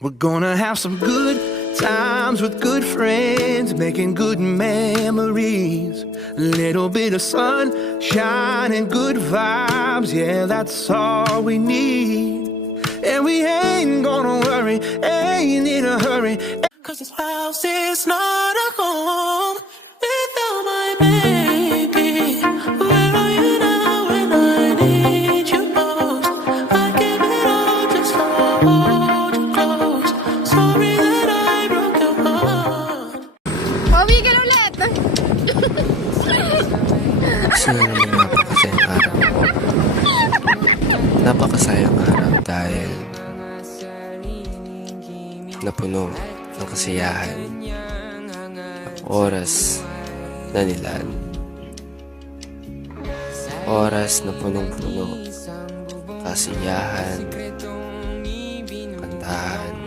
We're gonna have some good times with good friends, making good memories. A little bit of sunshine and good vibes, yeah, that's all we need. And we ain't gonna worry, ain't in a hurry. Cause this house is not a home without my baby. Where are you now when I need you most? I give it all just to hold you close. Sorry that I broke your heart. Pawigil ulit! Gusto na naman napakasayang araw ko. Napakasayang araw dahil napuno ng kasiyahan ang oras na nilan. Oras na punong-puno, kasiyahan, kantahan,